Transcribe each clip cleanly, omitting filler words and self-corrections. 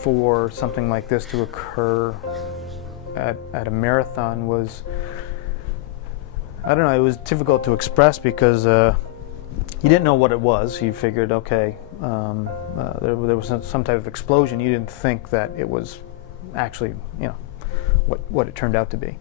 for something like this to occur at a marathon was, I don't know, it was difficult to express because you didn't know what it was. You figured, okay, there was some type of explosion. You didn't think that it was actually, you know, what it turned out to be.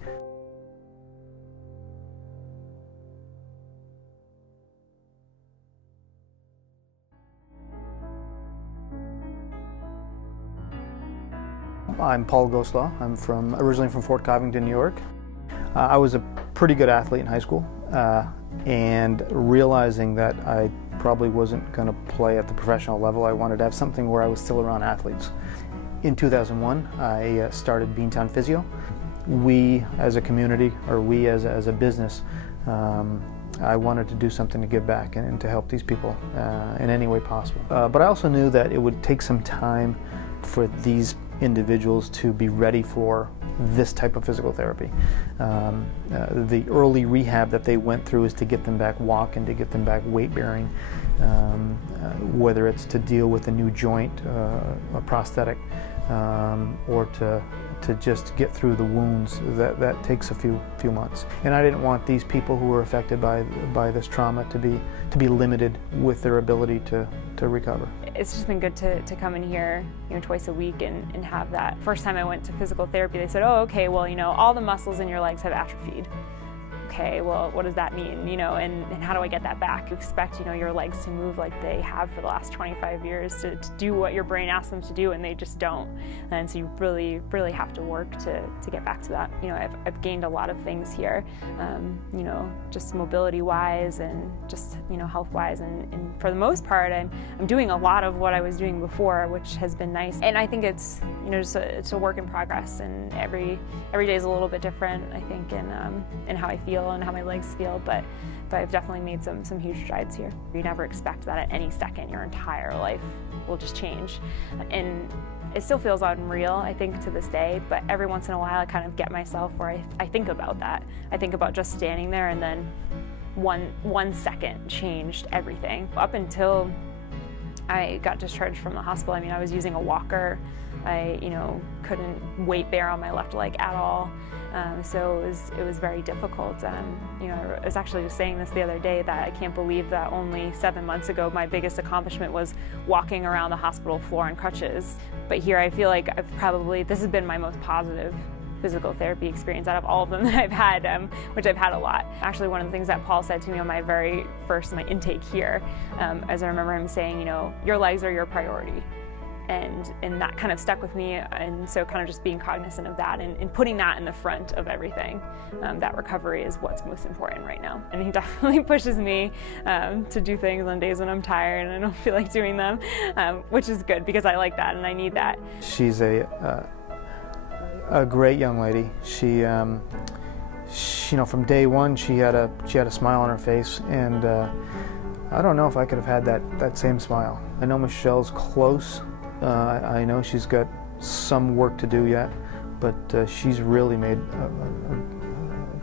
I'm Paul Goslaw. I'm originally from Fort Covington, New York. I was a pretty good athlete in high school, and realizing that I probably wasn't going to play at the professional level, I wanted to have something where I was still around athletes. In 2001, I started Beantown Physio. We as a community, or we as a business, I wanted to do something to give back and to help these people in any way possible. But I also knew that it would take some time for these individuals to be ready for this type of physical therapy. The early rehab that they went through is to get them back walking, to get them back weight bearing, whether it's to deal with a new joint, a prosthetic, or to just get through the wounds. That takes a few months. And I didn't want these people who were affected by this trauma to be limited with their ability to recover. It's just been good to come in here, you know, twice a week and have that. First time I went to physical therapy, they said, oh, okay, well, you know, all the muscles in your legs have atrophied. Okay, well, what does that mean, you know, and how do I get that back? You expect, you know, your legs to move like they have for the last 25 years to do what your brain asks them to do, and they just don't. And so you really, really have to work to get back to that. You know, I've gained a lot of things here, you know, just mobility-wise and just, you know, health-wise, and for the most part, I'm doing a lot of what I was doing before, which has been nice. And I think it's, you know, it's a work in progress, and every day is a little bit different, I think, in how I feel and how my legs feel, but I've definitely made some huge strides here. You never expect that at any second your entire life will just change, and it still feels unreal, I think, to this day, but every once in a while I kind of get myself where I think about that. I think about just standing there and then one second changed everything. Up until I got discharged from the hospital, I mean, I was using a walker. I, you know, couldn't weight bear on my left leg at all. So it was very difficult. You know, I was actually just saying this the other day that I can't believe that only 7 months ago my biggest accomplishment was walking around the hospital floor on crutches. But here I feel like this has been my most positive physical therapy experience out of all of them that I've had, which I've had a lot. Actually, one of the things that Paul said to me on my very first intake here, as I remember him saying, you know, your legs are your priority. And that kind of stuck with me, and so kind of just being cognizant of that and putting that in the front of everything. That recovery is what's most important right now. And he definitely pushes me to do things on days when I'm tired and I don't feel like doing them, which is good because I like that and I need that. She's a great young lady. She, you know, from day one she had a smile on her face, and I don't know if I could have had that same smile. I know Michelle's close. I know she's got some work to do yet, but she's really made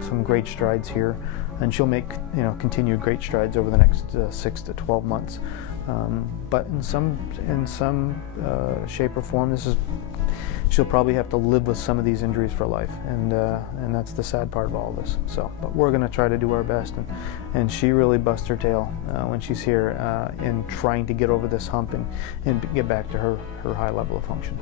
some great strides here, and she'll make, you know, continued great strides over the next 6 to 12 months. But in some shape or form, she'll probably have to live with some of these injuries for life, and that's the sad part of all of this. So, but we're going to try to do our best, and she really busts her tail when she's here in trying to get over this hump and get back to her high level of function.